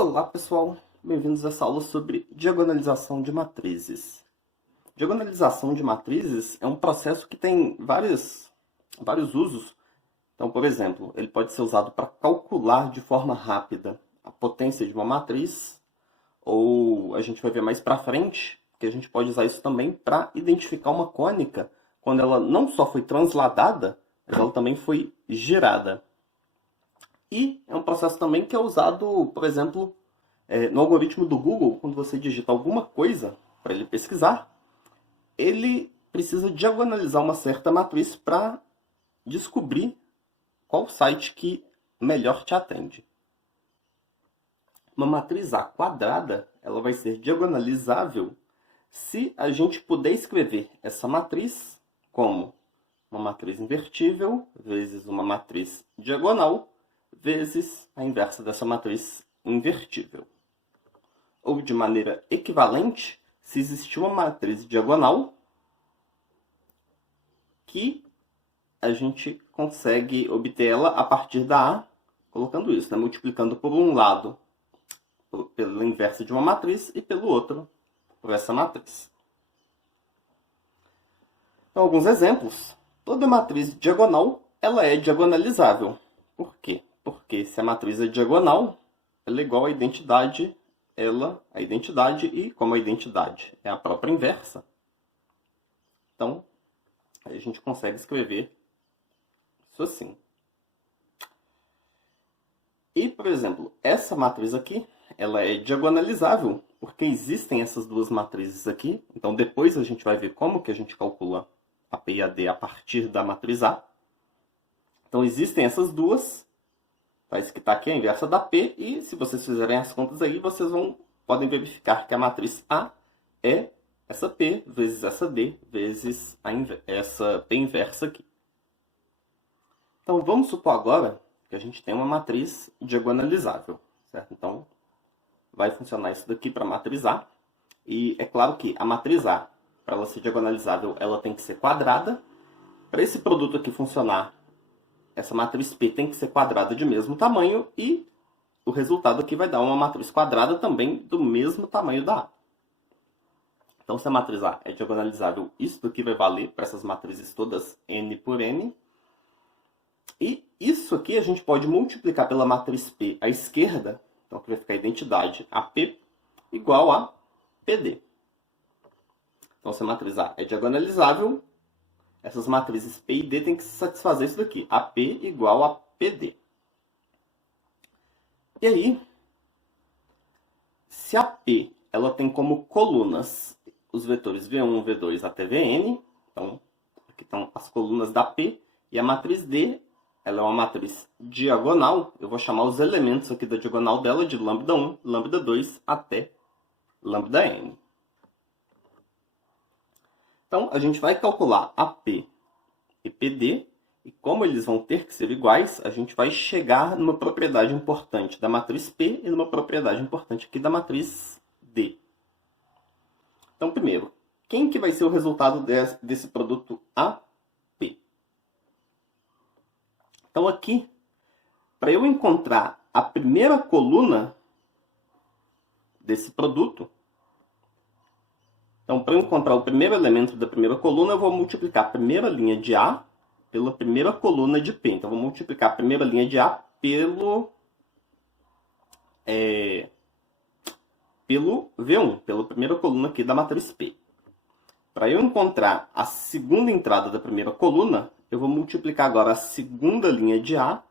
Olá pessoal, bem-vindos a essa aula sobre diagonalização de matrizes. Diagonalização de matrizes é um processo que tem vários usos. Então, por exemplo, ele pode ser usado para calcular de forma rápida a potência de uma matriz, ou a gente vai ver mais para frente que a gente pode usar isso também para identificar uma cônica quando ela não só foi transladada, mas ela também foi girada. E é um processo também que é usado, por exemplo, no algoritmo do Google, quando você digita alguma coisa para ele pesquisar, ele precisa diagonalizar uma certa matriz para descobrir qual site que melhor te atende. Uma matriz A quadrada, ela vai ser diagonalizável se a gente puder escrever essa matriz como uma matriz invertível vezes uma matriz diagonal vezes a inversa dessa matriz invertível. Ou de maneira equivalente, se existir uma matriz diagonal que a gente consegue obter ela a partir da A, colocando isso, né? Multiplicando por um lado pela inversa de uma matriz e pelo outro por essa matriz. Então, alguns exemplos. Toda matriz diagonal ela é diagonalizável. Por quê? Porque se a matriz é diagonal, ela é igual à identidade, e como a identidade é a própria inversa, então a gente consegue escrever isso assim. E, por exemplo, essa matriz aqui, ela é diagonalizável, porque existem essas duas matrizes aqui. Então, depois a gente vai ver como que a gente calcula a P e a D a partir da matriz A. Então, existem essas duas. Esse que está aqui é a inversa da P, e se vocês fizerem as contas aí, vocês podem verificar que a matriz A é essa P vezes essa D vezes essa P inversa aqui. Então, vamos supor agora que a gente tem uma matriz diagonalizável, certo? Então, vai funcionar isso daqui para a matriz A. E é claro que a matriz A, para ela ser diagonalizável, ela tem que ser quadrada. Para esse produto aqui funcionar, essa matriz P tem que ser quadrada de mesmo tamanho e o resultado aqui vai dar uma matriz quadrada também do mesmo tamanho da A. Então, se a matriz A é diagonalizável, isso daqui vai valer para essas matrizes todas n por n. E isso aqui a gente pode multiplicar pela matriz P à esquerda, então aqui vai ficar a identidade AP igual a PD. Então, se a matriz A é diagonalizável, essas matrizes P e D têm que satisfazer isso daqui. AP igual a PD. E aí, se a P ela tem como colunas os vetores V1, V2 até Vn, então aqui estão as colunas da P, e a matriz D ela é uma matriz diagonal. Eu vou chamar os elementos aqui da diagonal dela de lambda 1, lambda 2 até lambda n. Então, a gente vai calcular AP e PD, e como eles vão ter que ser iguais, a gente vai chegar numa propriedade importante da matriz P e numa propriedade importante aqui da matriz D. Então, primeiro, quem que vai ser o resultado desse produto AP? Então, aqui, para eu encontrar a primeira coluna desse produto, então, para eu encontrar o primeiro elemento da primeira coluna, eu vou multiplicar a primeira linha de A pela primeira coluna de P. Então, eu vou multiplicar a primeira linha de A pelo V1, pela primeira coluna aqui da matriz P. Para eu encontrar a segunda entrada da primeira coluna, eu vou multiplicar agora a segunda linha de A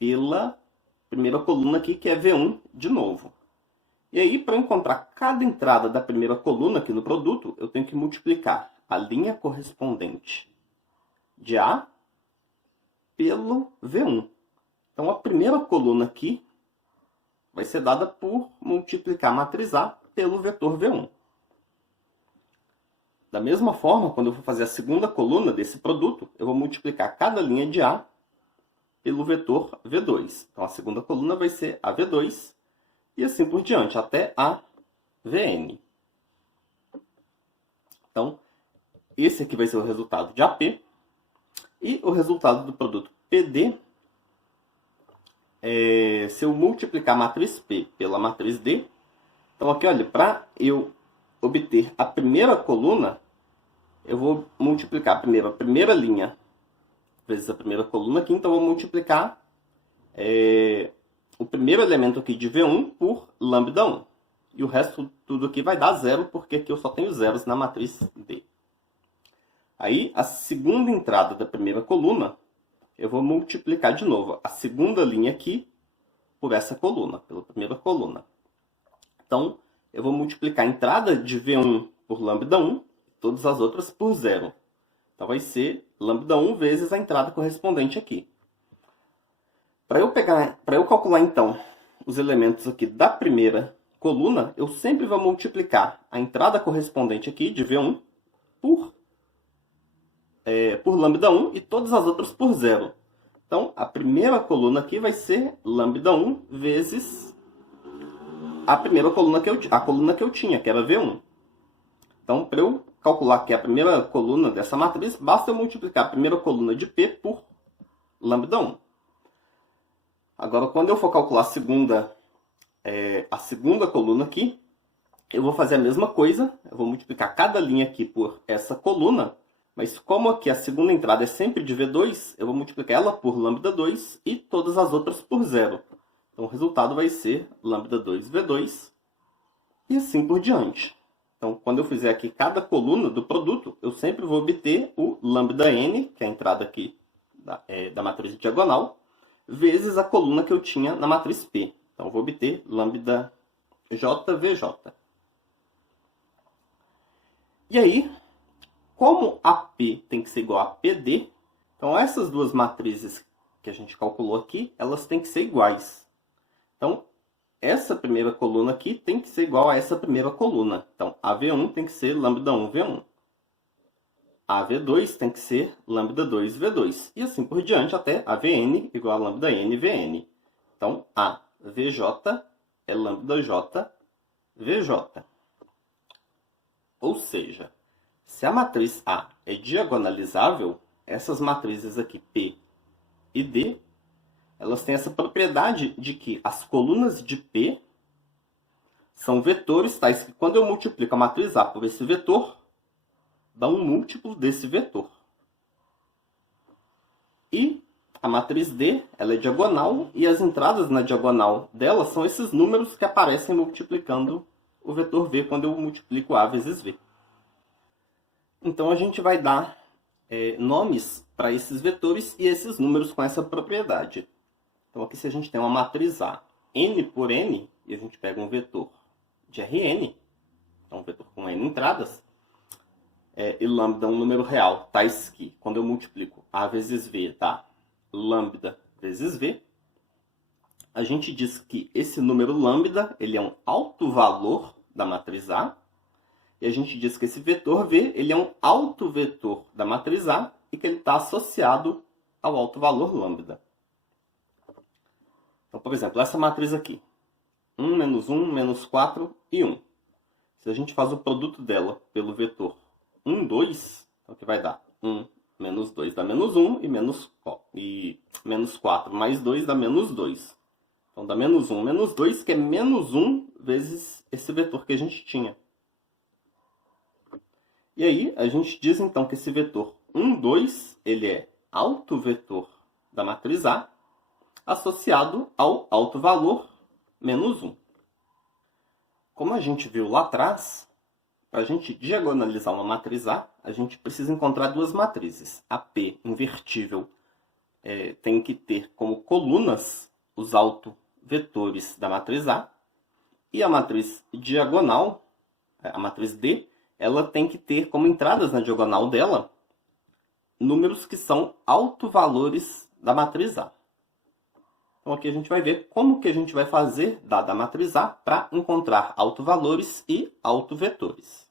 pela primeira coluna aqui, que é V1 de novo. E aí, para encontrar cada entrada da primeira coluna aqui no produto, eu tenho que multiplicar a linha correspondente de A pelo V1. Então, a primeira coluna aqui vai ser dada por multiplicar a matriz A pelo vetor V1. Da mesma forma, quando eu for fazer a segunda coluna desse produto, eu vou multiplicar cada linha de A pelo vetor V2. Então, a segunda coluna vai ser a V2, e assim por diante, até a Vn. Então, esse aqui vai ser o resultado de AP. E o resultado do produto PD, se eu multiplicar a matriz P pela matriz D. Então aqui, olha, para eu obter a primeira coluna, eu vou multiplicar a primeira linha vezes a primeira coluna aqui. Então eu vou multiplicar o primeiro elemento aqui de V1 por lambda 1. E o resto tudo aqui vai dar zero, porque aqui eu só tenho zeros na matriz D. Aí, a segunda entrada da primeira coluna, eu vou multiplicar de novo a segunda linha aqui por essa coluna, pela primeira coluna. Então, eu vou multiplicar a entrada de V1 por lambda 1, e todas as outras por zero. Então, vai ser lambda 1 vezes a entrada correspondente aqui. Para eu calcular, então, os elementos aqui da primeira coluna, eu sempre vou multiplicar a entrada correspondente aqui de V1 por lambda 1 e todas as outras por zero. Então, a primeira coluna aqui vai ser lambda 1 vezes a primeira coluna que eu tinha, que era V1. Então, para eu calcular que é a primeira coluna dessa matriz, basta eu multiplicar a primeira coluna de P por lambda 1. Agora, quando eu for calcular a segunda coluna aqui, eu vou fazer a mesma coisa. Eu vou multiplicar cada linha aqui por essa coluna. Mas como aqui a segunda entrada é sempre de V2, eu vou multiplicar ela por lambda 2 e todas as outras por zero. Então o resultado vai ser lambda 2 V2 e assim por diante. Então quando eu fizer aqui cada coluna do produto, eu sempre vou obter o lambda n, que é a entrada aqui da matriz diagonal, vezes a coluna que eu tinha na matriz P. Então eu vou obter lambda JVJ. E aí, como AP tem que ser igual a PD, então essas duas matrizes que a gente calculou aqui, elas têm que ser iguais. Então, essa primeira coluna aqui tem que ser igual a essa primeira coluna. Então, a V1 tem que ser lambda 1 V1. A V2 tem que ser lambda 2 V2. E assim por diante, até a Vn igual a lambda n Vn. Então, a VJ é lambda J VJ. Ou seja, se a matriz A é diagonalizável, essas matrizes aqui, P e D, elas têm essa propriedade de que as colunas de P são vetores tais que quando eu multiplico a matriz A por esse vetor, dá um múltiplo desse vetor. E a matriz D, ela é diagonal e as entradas na diagonal dela são esses números que aparecem multiplicando o vetor V quando eu multiplico A vezes V. Então, a gente vai dar nomes para esses vetores e esses números com essa propriedade. Então, aqui se a gente tem uma matriz A, n por n, e a gente pega um vetor de Rn, então um vetor com n entradas, e lambda é um número real, tais que, quando eu multiplico A vezes V, dá lambda vezes V, a gente diz que esse número lambda ele é um alto valor da matriz A, e a gente diz que esse vetor V ele é um alto vetor da matriz A e que ele está associado ao alto valor lambda. Então, por exemplo, essa matriz aqui, 1, menos 1, menos 4 e 1. Se a gente faz o produto dela pelo vetor 1, 2, então o que vai dar? 1 menos 2 dá menos 1 e menos 4 mais 2 dá menos 2. Então dá menos 1 menos 2, que é menos 1 vezes esse vetor que a gente tinha. E aí, a gente diz então que esse vetor 1, 2, ele é alto vetor da matriz A, associado ao alto valor menos 1. Como a gente viu lá atrás, para a gente diagonalizar uma matriz A, a gente precisa encontrar duas matrizes. A P invertível tem que ter como colunas os autovetores da matriz A, e a matriz diagonal, a matriz D, ela tem que ter como entradas na diagonal dela números que são autovalores da matriz A. Então aqui a gente vai ver como que a gente vai fazer, dada a matriz A, para encontrar autovalores e autovetores.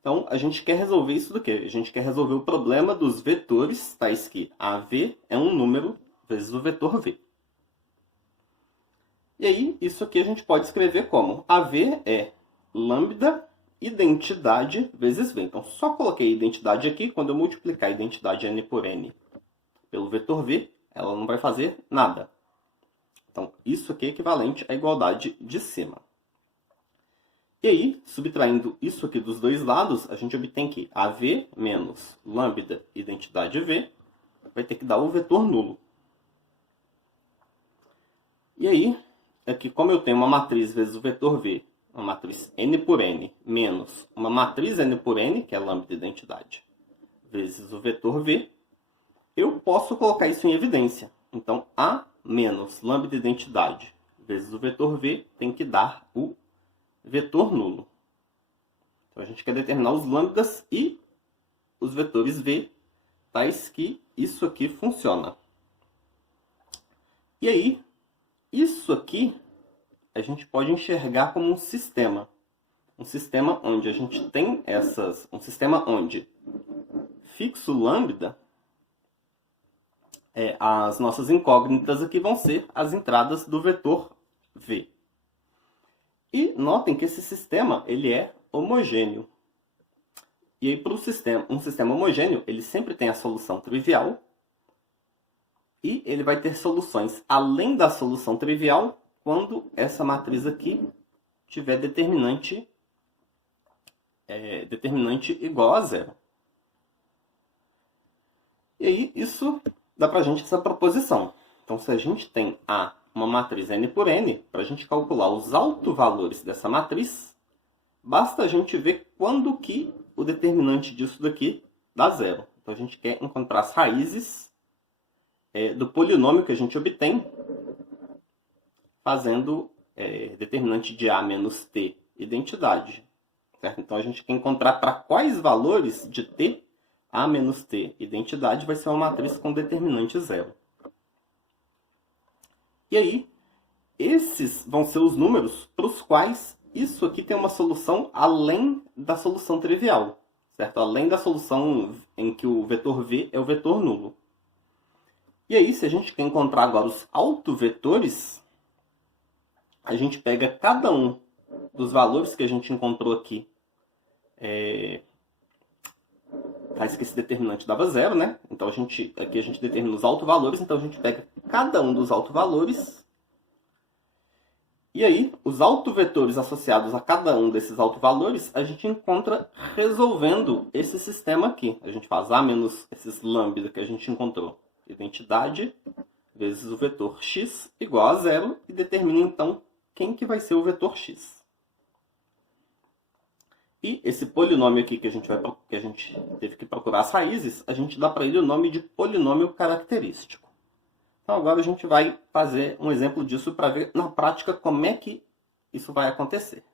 Então a gente quer resolver isso do quê? A gente quer resolver o problema dos vetores, tais que AV é um número vezes o vetor V. E aí, isso aqui a gente pode escrever como AV é lambda identidade vezes V. Então, só coloquei identidade aqui. Quando eu multiplicar a identidade n por n pelo vetor V, ela não vai fazer nada. Então, isso aqui é equivalente à igualdade de cima. E aí, subtraindo isso aqui dos dois lados, a gente obtém que AV menos lambda identidade V vai ter que dar o vetor nulo. E aí, aqui como eu tenho uma matriz vezes o vetor V, uma matriz n por n, menos uma matriz n por n, que é lambda identidade, vezes o vetor V, eu posso colocar isso em evidência. Então, A menos lambda identidade vezes o vetor V tem que dar o vetor nulo. Então, a gente quer determinar os lambdas e os vetores V, tais que isso aqui funciona. E aí, isso aqui a gente pode enxergar como um sistema. Um sistema onde a gente tem um sistema onde fixo lambda, as nossas incógnitas aqui vão ser as entradas do vetor V. E notem que esse sistema ele é homogêneo. E aí, para um sistema homogêneo, ele sempre tem a solução trivial. E ele vai ter soluções além da solução trivial quando essa matriz aqui tiver determinante igual a zero. E aí, isso dá para a gente essa proposição. Então, se a gente tem uma matriz n por n, para a gente calcular os autovalores dessa matriz, basta a gente ver quando que o determinante disso daqui dá zero. Então, a gente quer encontrar as raízes do polinômio que a gente obtém fazendo determinante de A menos T identidade. Certo? Então, a gente quer encontrar para quais valores de T, A menos T identidade vai ser uma matriz com determinante zero. E aí, esses vão ser os números para os quais isso aqui tem uma solução além da solução trivial. Certo? Além da solução em que o vetor V é o vetor nulo. E aí, se a gente quer encontrar agora os autovetores, a gente pega cada um dos valores que a gente encontrou aqui. Faz que esse determinante dava zero, né? Então, aqui a gente determina os autovalores. Então, a gente pega cada um dos autovalores. E aí, os autovetores associados a cada um desses autovalores, a gente encontra resolvendo esse sistema aqui. A gente faz A menos esses lambda que a gente encontrou. Identidade vezes o vetor x igual a zero. E determina, então, quem que vai ser o vetor x. E esse polinômio aqui que a gente teve que procurar as raízes, a gente dá para ele o nome de polinômio característico. Então agora a gente vai fazer um exemplo disso para ver na prática como é que isso vai acontecer.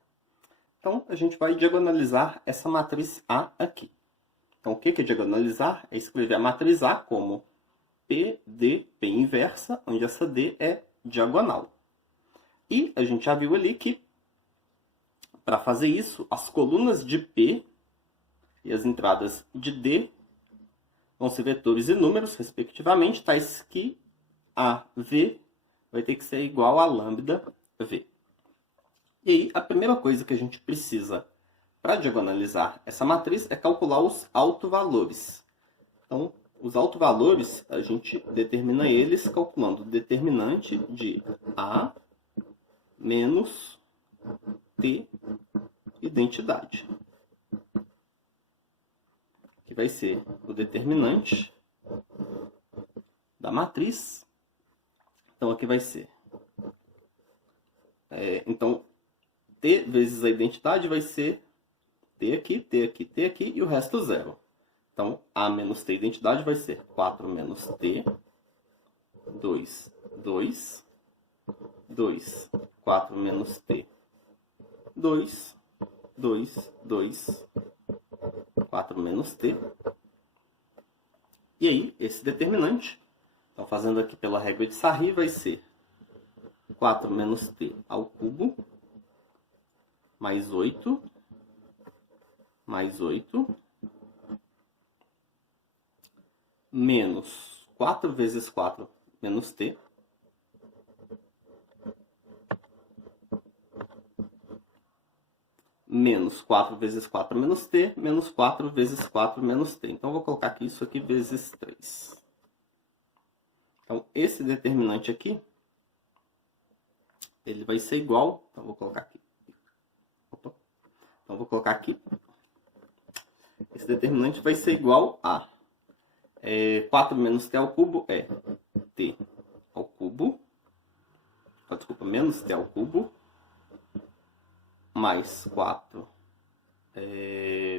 Então a gente vai diagonalizar essa matriz A aqui. Então o que é diagonalizar? É escrever a matriz A como PD, P inversa, onde essa D é diagonal. E a gente já viu ali que para fazer isso, as colunas de P e as entradas de D vão ser vetores e números, respectivamente, tais que AV vai ter que ser igual a lambda V. E aí, a primeira coisa que a gente precisa para diagonalizar essa matriz é calcular os autovalores. Então, os autovalores, a gente determina eles calculando o determinante de A menos T identidade, que vai ser o determinante da matriz. Então aqui vai ser então T vezes a identidade vai ser T aqui, T aqui, T aqui e o resto zero. Então A menos T identidade vai ser 4 menos T 2, 2, 2, 4 menos T 2, 2, 2, 4 menos T. E aí, esse determinante, então fazendo aqui pela régua de Sarri, vai ser 4 menos T ao cubo, mais 8, menos 4 vezes 4 menos T, menos 4 vezes 4 menos T, menos 4 vezes 4 menos T. Então, eu vou colocar aqui isso aqui vezes 3. Então, esse determinante aqui ele vai ser igual, então vou colocar aqui. Opa. Então vou colocar aqui. Esse determinante vai ser igual a 4 menos t ao cubo é t ao cubo, desculpa, menos t ao cubo, mais 4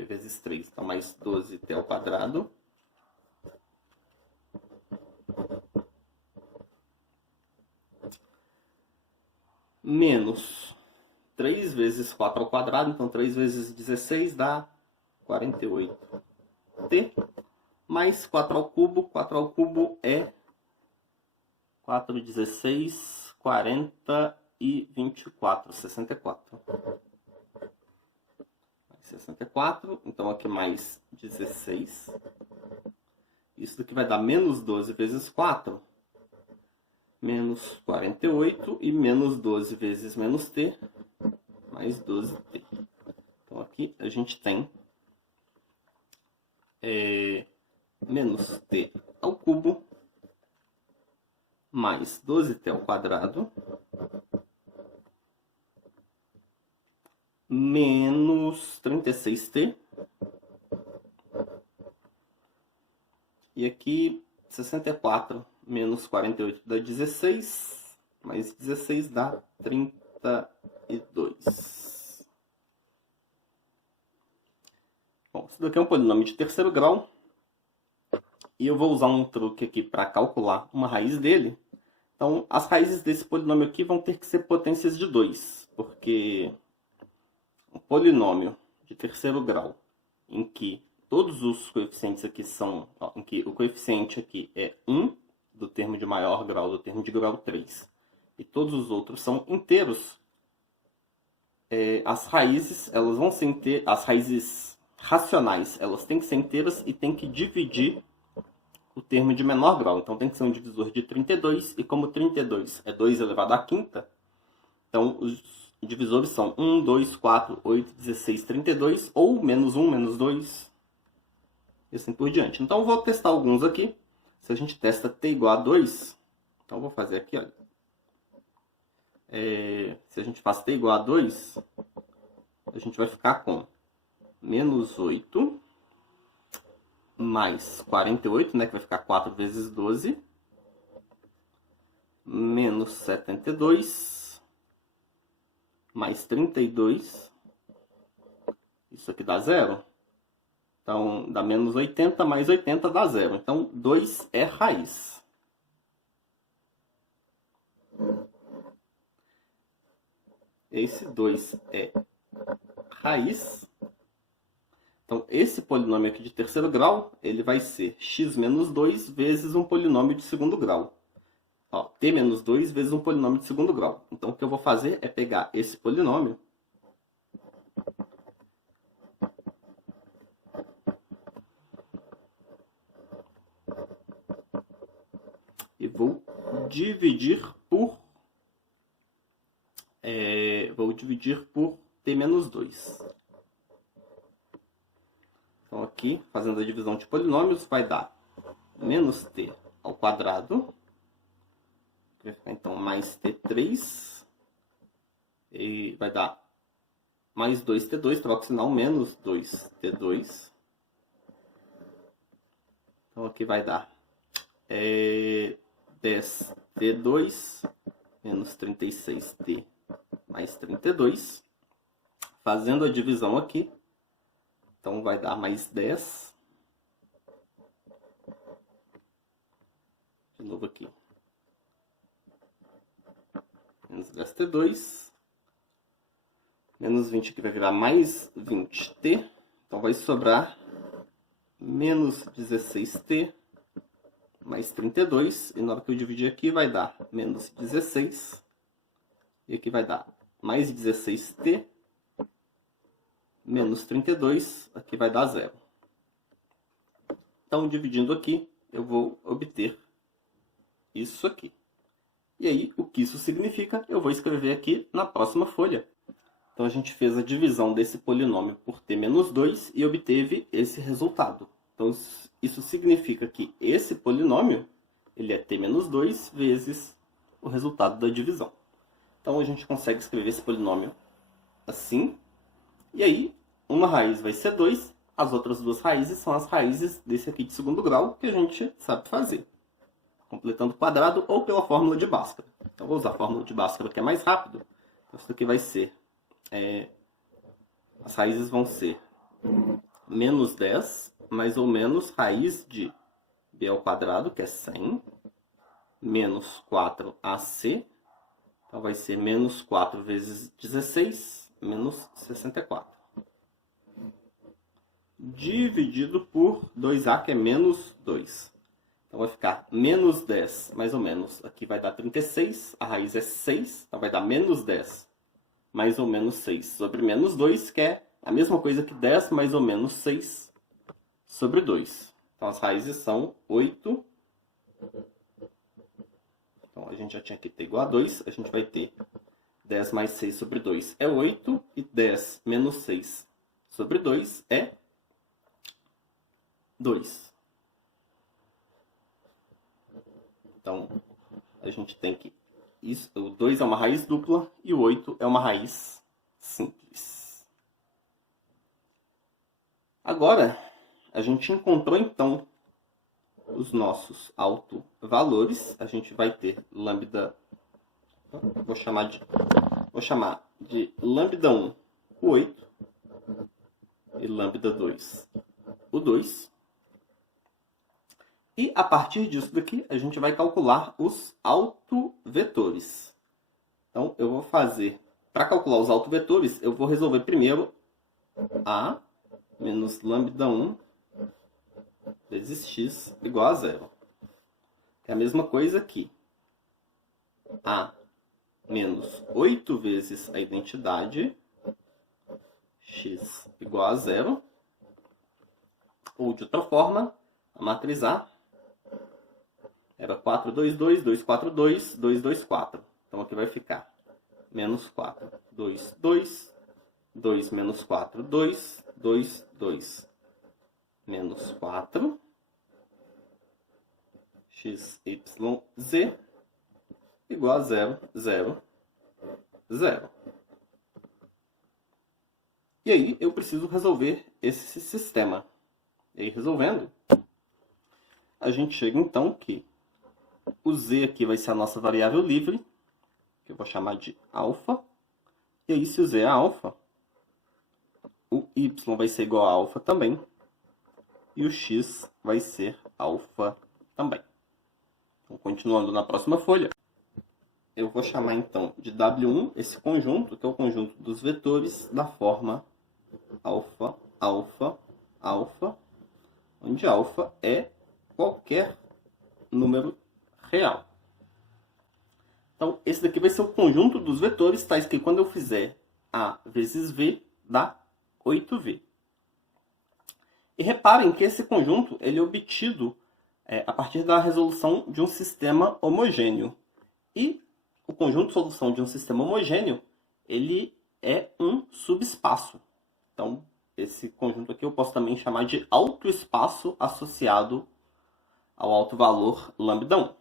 vezes 3, então mais 12t ao quadrado, menos 3 vezes 4 ao quadrado, então 3 vezes 16 dá 48t, mais 4 ao cubo é 4, 16, 40 e 24, 64. 64, então aqui mais 16. Isso daqui vai dar menos 12 vezes 4, menos 48, e menos 12 vezes menos t, mais 12t. Então aqui a gente tem menos t ao cubo, mais 12t ao quadrado, menos 36t, e aqui 64 menos 48 dá 16, mais 16 dá 32. Bom, isso daqui é um polinômio de terceiro grau, e eu vou usar um truque aqui para calcular uma raiz dele. Então, as raízes desse polinômio aqui vão ter que ser potências de 2, porque um polinômio de terceiro grau, em que todos os coeficientes aqui são, em que o coeficiente aqui é 1 do termo de maior grau, do termo de grau 3, e todos os outros são inteiros, as raízes, elas vão ser as raízes racionais, elas têm que ser inteiras e têm que dividir o termo de menor grau. Então tem que ser um divisor de 32, e como 32 é 2 elevado à quinta, então os divisores são 1, 2, 4, 8, 16, 32, ou menos 1, menos 2, e assim por diante. Então eu vou testar alguns aqui. Se a gente testa t igual a 2, então eu vou fazer aqui, olha. Se a gente faz t igual a 2, a gente vai ficar com menos 8, mais 48, né, que vai ficar 4 vezes 12, menos 72, mais 32, isso aqui dá 0. Então, dá menos 80, mais 80 dá 0. Então, 2 é raiz. Esse 2 é raiz. Então, esse polinômio aqui de terceiro grau, ele vai ser x menos 2 vezes um polinômio de segundo grau. Ó, t menos 2 vezes um polinômio de segundo grau. Então, o que eu vou fazer é pegar esse polinômio e vou dividir por t menos 2. Então, aqui, fazendo a divisão de polinômios, vai dar menos t ao quadrado. Vai ficar, então, mais t3. E vai dar mais 2t2, troca o sinal, menos 2t2. Então, aqui vai dar 10t2 menos 36t mais 32. Fazendo a divisão aqui, então vai dar mais 10. De novo aqui. Menos 10t2. Menos 20 que vai virar mais 20t. Então vai sobrar menos 16t mais 32. E na hora que eu dividir aqui vai dar menos 16. E aqui vai dar mais 16t menos 32, aqui vai dar 0. Então, dividindo aqui, eu vou obter isso aqui. E aí, o que isso significa, eu vou escrever aqui na próxima folha. Então, a gente fez a divisão desse polinômio por t menos 2 e obteve esse resultado. Então, isso significa que esse polinômio, ele é t menos 2 vezes o resultado da divisão. Então a gente consegue escrever esse polinômio assim. E aí, uma raiz vai ser 2, as outras duas raízes são as raízes desse aqui de segundo grau, que a gente sabe fazer. Completando o quadrado ou pela fórmula de Bhaskara. Então, vou usar a fórmula de Bhaskara, que é mais rápido. Então, isso aqui vai ser... as raízes vão ser menos 10, mais ou menos raiz de b ao quadrado, que é 100, menos 4ac. Então, vai ser menos 4 vezes 16, menos 64. Dividido por 2a, que é menos 2. Então, vai ficar menos 10, mais ou menos. Aqui vai dar 36, a raiz é 6, então vai dar menos 10, mais ou menos 6 sobre menos 2, que é a mesma coisa que 10 mais ou menos 6 sobre 2. Então, as raízes são 8. Então, a gente já tinha que ter igual a 2, a gente vai ter 10 mais 6 sobre 2 é 8, e 10 menos 6 sobre 2 é 2. Então, a gente tem que... o 2 é uma raiz dupla e o 8 é uma raiz simples. Agora, a gente encontrou, então, os nossos autovalores. A gente vai ter lambda... Vou chamar de lambda 1 o 8 e lambda 2 o 2. E, a partir disso daqui, a gente vai calcular os autovetores. Então, eu vou fazer... Para calcular os autovetores, eu vou resolver primeiro a menos lambda 1 vezes x igual a 0. É a mesma coisa aqui. A menos 8 vezes a identidade, x igual a 0. Ou, de outra forma, a matriz A era 4, 2, 2, 2, 4, 2, 2, 2, 4. Então, aqui vai ficar menos 4, 2, 2, 2 menos 4, 2, 2, 2, menos 4, x, y, z, igual a 0, 0, 0. E aí, eu preciso resolver esse sistema. E aí, resolvendo, a gente chega, então, que o z aqui vai ser a nossa variável livre, que eu vou chamar de alfa. E aí, se o z é alfa, o y vai ser igual a alfa também. E o x vai ser alfa também. Então, continuando na próxima folha, eu vou chamar, então, de W1 esse conjunto, que é o conjunto dos vetores da forma alfa, alfa, alfa, onde alfa é qualquer número real. Então, esse daqui vai ser o conjunto dos vetores, tais que quando eu fizer A vezes V, dá 8V. E reparem que esse conjunto ele é obtido a partir da resolução de um sistema homogêneo. E o conjunto de solução de um sistema homogêneo, ele é um subespaço. Então, esse conjunto aqui eu posso também chamar de autoespaço associado ao autovalor lambda 1.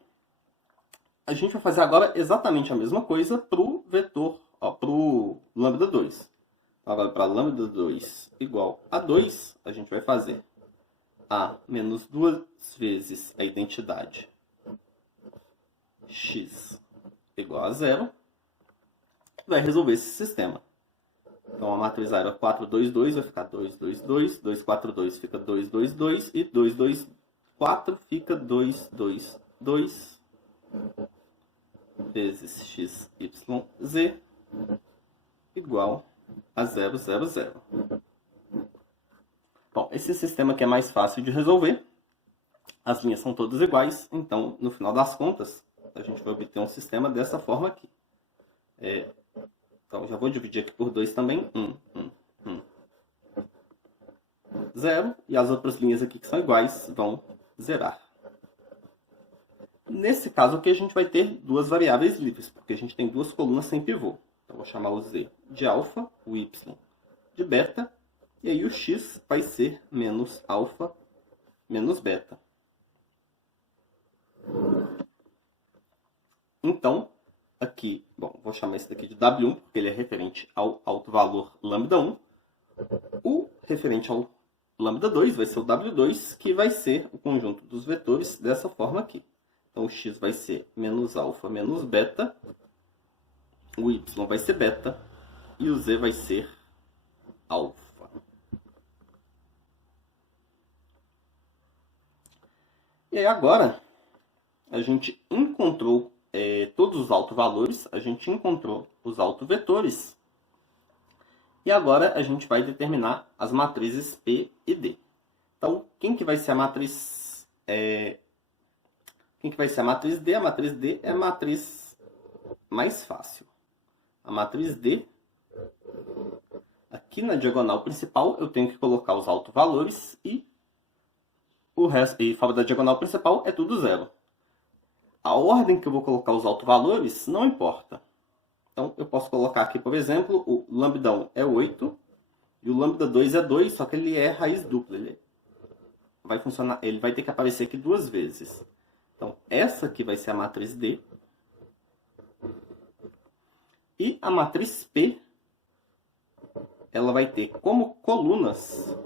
A gente vai fazer agora exatamente a mesma coisa para o vetor, para o lambda 2. Agora, para lambda 2 igual a 2, a gente vai fazer A menos 2 vezes a identidade x igual a 0. Vai resolver esse sistema. Então, a matriz A era 4, 2, 2, vai ficar 2, 2, 2, 2, 4, 2 fica 2, 2, 2, e 2, 2, 4 fica 2, 2, 2, vezes x, y, z, igual a 0, 0, 0. Bom, esse sistema aqui é mais fácil de resolver. As linhas são todas iguais, então, no final das contas, a gente vai obter um sistema dessa forma aqui. Então, já vou dividir aqui por 2 também. 0. E as outras linhas aqui que são iguais vão zerar. Nesse caso aqui, a gente vai ter duas variáveis livres, porque a gente tem duas colunas sem pivô. Então, vou chamar o z de alfa, o y de beta, e aí o x vai ser menos alfa menos beta. Então, aqui, bom, vou chamar esse daqui de W1, porque ele é referente ao alto valor lambda1. O referente ao lambda2 vai ser o W2, que vai ser o conjunto dos vetores dessa forma aqui. Então, o x vai ser menos alfa menos beta, o y vai ser beta e o z vai ser alfa. E aí agora, a gente encontrou todos os autovalores, a gente encontrou os autovetores, e agora a gente vai determinar as matrizes P e D. Então, quem que vai ser a matriz quem que vai ser a matriz D? A matriz D é a matriz mais fácil. A matriz D, aqui na diagonal principal, eu tenho que colocar os autovalores e o resto, e fora da diagonal principal, é tudo zero. A ordem que eu vou colocar os autovalores não importa. Então, eu posso colocar aqui, por exemplo, o lambda1 é 8 e o lambda2 é 2, só que ele é raiz dupla. Ele vai funcionar, ele vai ter que aparecer aqui duas vezes. Então, essa aqui vai ser a matriz D. E a matriz P, ela vai ter como colunas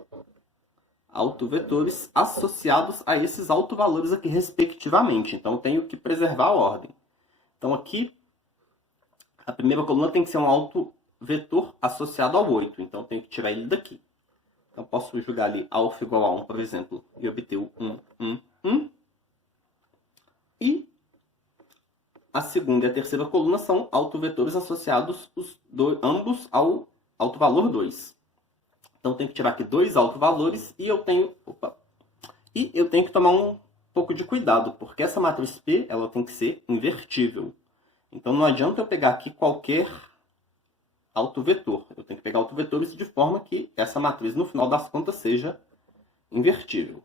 autovetores associados a esses autovalores aqui, respectivamente. Então, eu tenho que preservar a ordem. Então, aqui, a primeira coluna tem que ser um autovetor associado ao 8. Então, eu tenho que tirar ele daqui. Então, posso jogar ali alfa igual a 1, por exemplo, e obter o 1, 1, 1. E a segunda e a terceira coluna são autovetores associados ambos ao autovalor 2. Então, eu tenho que tirar aqui dois autovalores e eu tenho que tomar um pouco de cuidado, porque essa matriz P ela tem que ser invertível. Então, não adianta eu pegar aqui qualquer autovetor. Eu tenho que pegar autovetores de forma que essa matriz, no final das contas, seja invertível.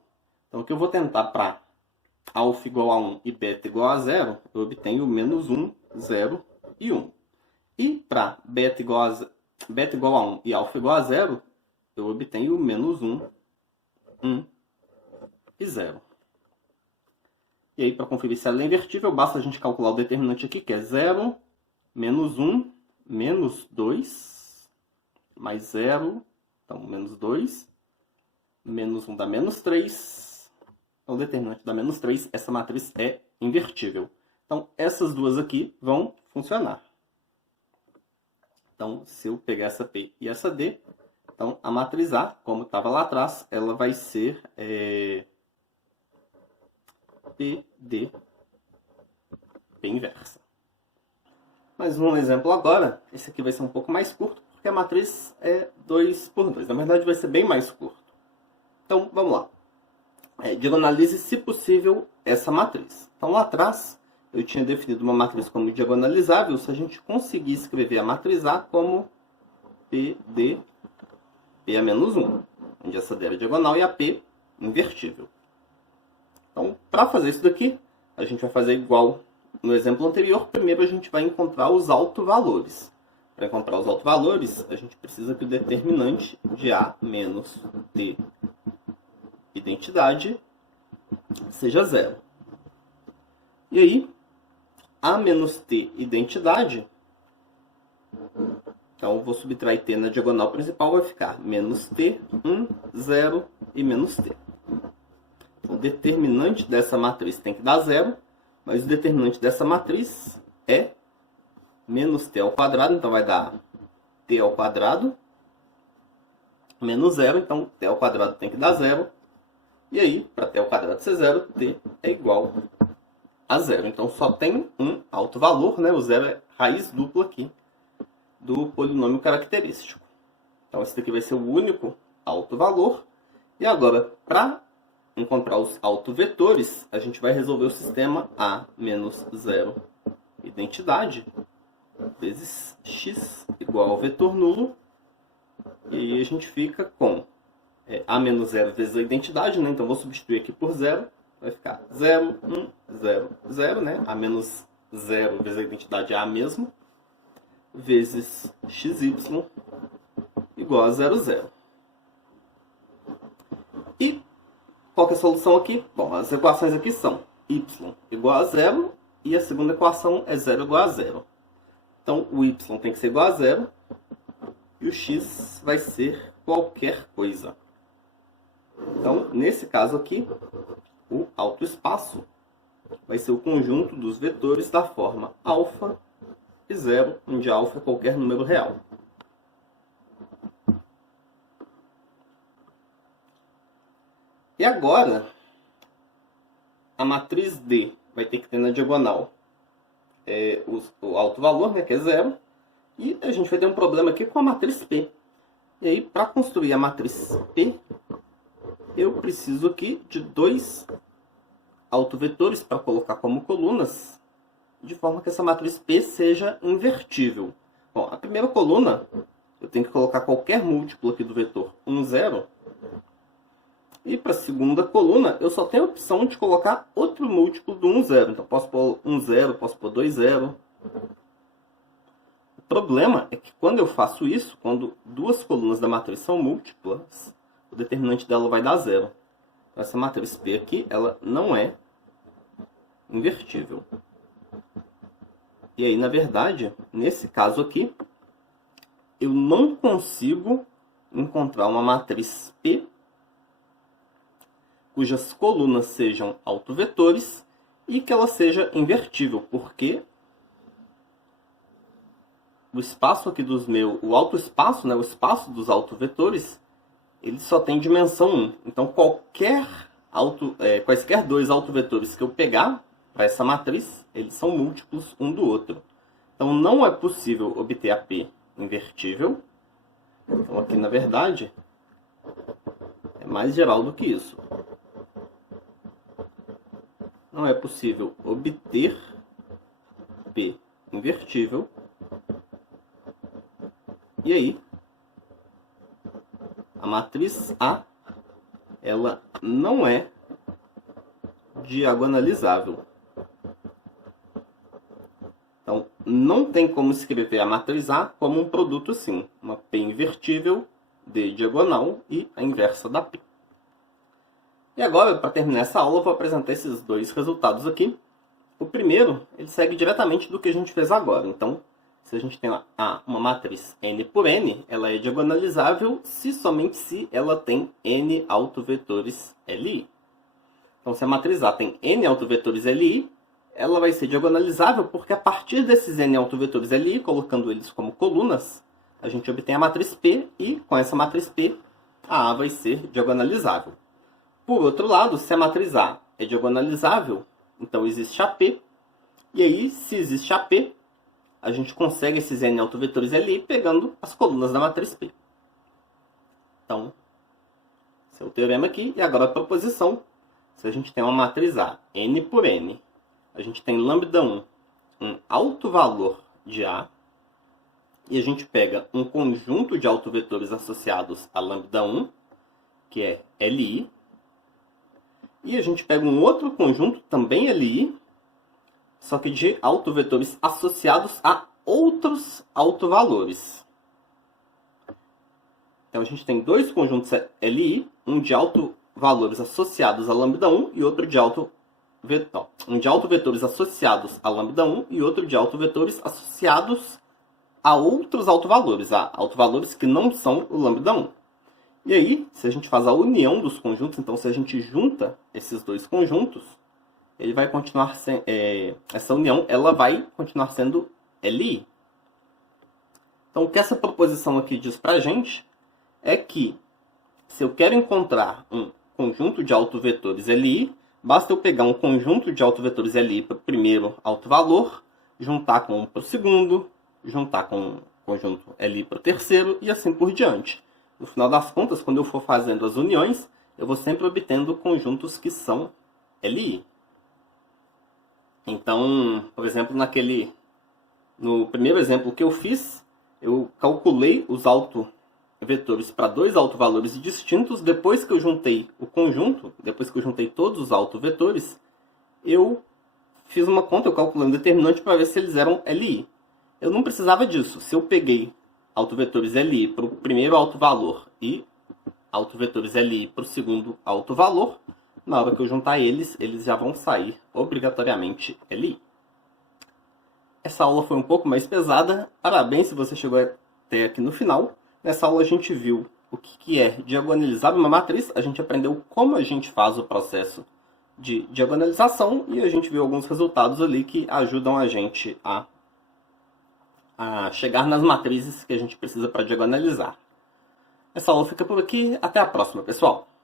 Então, o que eu vou tentar para alfa igual a 1 e beta igual a 0, eu obtenho menos 1, 0 e 1. E para beta igual a 1 e alfa igual a 0, eu obtenho menos 1, 1 e 0. E aí, para conferir se ela é invertível, basta a gente calcular o determinante aqui, que é 0, menos 1, menos 2, mais 0, então menos 2, menos 1 dá menos 3. Então, o determinante dá menos 3, essa matriz é invertível. Então, essas duas aqui vão funcionar. Então, se eu pegar essa P e essa D, então, a matriz A, como estava lá atrás, ela vai ser P, D, P inversa. Mais um exemplo agora. Esse aqui vai ser um pouco mais curto, porque a matriz é 2 por 2. Na verdade, vai ser bem mais curto. Então, vamos lá. Diagonalize, se possível, essa matriz. Então, lá atrás, eu tinha definido uma matriz como diagonalizável se a gente conseguir escrever a matriz A como PD, P a menos 1, onde essa D é diagonal e a P invertível. Então, para fazer isso daqui, a gente vai fazer igual no exemplo anterior. Primeiro, a gente vai encontrar os autovalores. Para encontrar os autovalores, a gente precisa que o determinante de A menos T identidade seja 0. E aí, A menos T identidade, então eu vou subtrair T na diagonal principal, vai ficar menos T, 1, 0 e menos T. O determinante dessa matriz tem que dar 0, mas o determinante dessa matriz é menos T ao quadrado, então vai dar T ao quadrado, menos 0, então T ao quadrado tem que dar 0. E aí, para T ao quadrado ser 0, T é igual a 0. Então, só tem um autovalor, né? O 0 é raiz dupla aqui do polinômio característico. Então, esse daqui vai ser o único autovalor. E agora, para encontrar os autovetores, a gente vai resolver o sistema A menos 0 identidade vezes x igual ao vetor nulo. E aí a gente fica com A menos 0 vezes a identidade, né? Então, vou substituir aqui por 0. Vai ficar 0, 1, 0, 0, né? A menos 0 vezes a identidade é A mesmo. Vezes xy igual a 0, 0. E qual que é a solução aqui? Bom, as equações aqui são y igual a 0 e a segunda equação é 0 igual a 0. Então, o y tem que ser igual a zero e o x vai ser qualquer coisa. Então, nesse caso aqui, o autoespaço vai ser o conjunto dos vetores da forma alfa e zero, onde alfa é qualquer número real. E agora, a matriz D vai ter que ter na diagonal o alto valor, né, que é zero, e a gente vai ter um problema aqui com a matriz P. E aí, para construir a matriz P, eu preciso aqui de dois autovetores para colocar como colunas, de forma que essa matriz P seja invertível. Bom, a primeira coluna, eu tenho que colocar qualquer múltiplo aqui do vetor 1, 0. E para a segunda coluna, eu só tenho a opção de colocar outro múltiplo do 1, 0. Então, posso pôr 1, 0, posso pôr 2, 0. O problema é que quando eu faço isso, quando duas colunas da matriz são múltiplas, o determinante dela vai dar 0. Então, essa matriz P aqui, ela não é invertível. E aí, na verdade, nesse caso aqui, eu não consigo encontrar uma matriz P cujas colunas sejam autovetores e que ela seja invertível, porque o espaço aqui o autoespaço, né, o espaço dos autovetores, ele só tem dimensão 1. Então, quaisquer dois autovetores que eu pegar para essa matriz, eles são múltiplos um do outro. Então, não é possível obter a P invertível. Então, aqui, na verdade, é mais geral do que isso. Não é possível obter P invertível. E aí, a matriz A, ela não é diagonalizável. Então, não tem como escrever a matriz A como um produto assim. Uma P invertível de diagonal e a inversa da P. E agora, para terminar essa aula, eu vou apresentar esses dois resultados aqui. O primeiro, ele segue diretamente do que a gente fez agora. Então, se a gente tem uma matriz n por n, ela é diagonalizável somente se ela tem n autovetores Li. Então, se a matriz A tem n autovetores Li, ela vai ser diagonalizável porque a partir desses n autovetores Li, colocando eles como colunas, a gente obtém a matriz P e, com essa matriz P, a A vai ser diagonalizável. Por outro lado, se a matriz A é diagonalizável, então existe a P. E aí, se existe a P, a gente consegue esses n autovetores Li pegando as colunas da matriz P. Então, esse é o teorema aqui. E agora a proposição. Se a gente tem uma matriz A, n por n, a gente tem lambda 1, um alto valor de A, e a gente pega um conjunto de autovetores associados a lambda 1, que é Li, e a gente pega um outro conjunto, também Li, só que de autovetores associados a outros autovalores. Então, a gente tem dois conjuntos Li, um de autovalores associados a lambda 1 e outro de um de autovetores associados a lambda 1 e outro de autovetores associados a outros autovalores, a autovalores que não são o lambda 1. E aí, se a gente faz a união dos conjuntos, então se a gente junta esses dois conjuntos, ele vai continuar essa união ela vai continuar sendo Li. Então, o que essa proposição aqui diz pra gente é que se eu quero encontrar um conjunto de autovetores Li, basta eu pegar um conjunto de autovetores Li para o primeiro autovalor, juntar com um para o segundo, juntar com um conjunto Li para o terceiro e assim por diante. No final das contas, quando eu for fazendo as uniões, eu vou sempre obtendo conjuntos que são Li. Então, por exemplo, no primeiro exemplo que eu fiz, eu calculei os autovetores para dois autovalores distintos. Depois que eu juntei o conjunto, depois que eu juntei todos os autovetores, eu fiz uma conta, eu calculei um determinante para ver se eles eram Li. Eu não precisava disso. Se eu peguei autovetores Li para o primeiro autovalor e autovetores Li para o segundo autovalor, na hora que eu juntar eles já vão sair obrigatoriamente Li. Essa aula foi um pouco mais pesada. Parabéns se você chegou até aqui no final. Nessa aula a gente viu o que é diagonalizar uma matriz, a gente aprendeu como a gente faz o processo de diagonalização e a gente viu alguns resultados ali que ajudam a gente a chegar nas matrizes que a gente precisa para diagonalizar. Essa aula fica por aqui. Até a próxima, pessoal!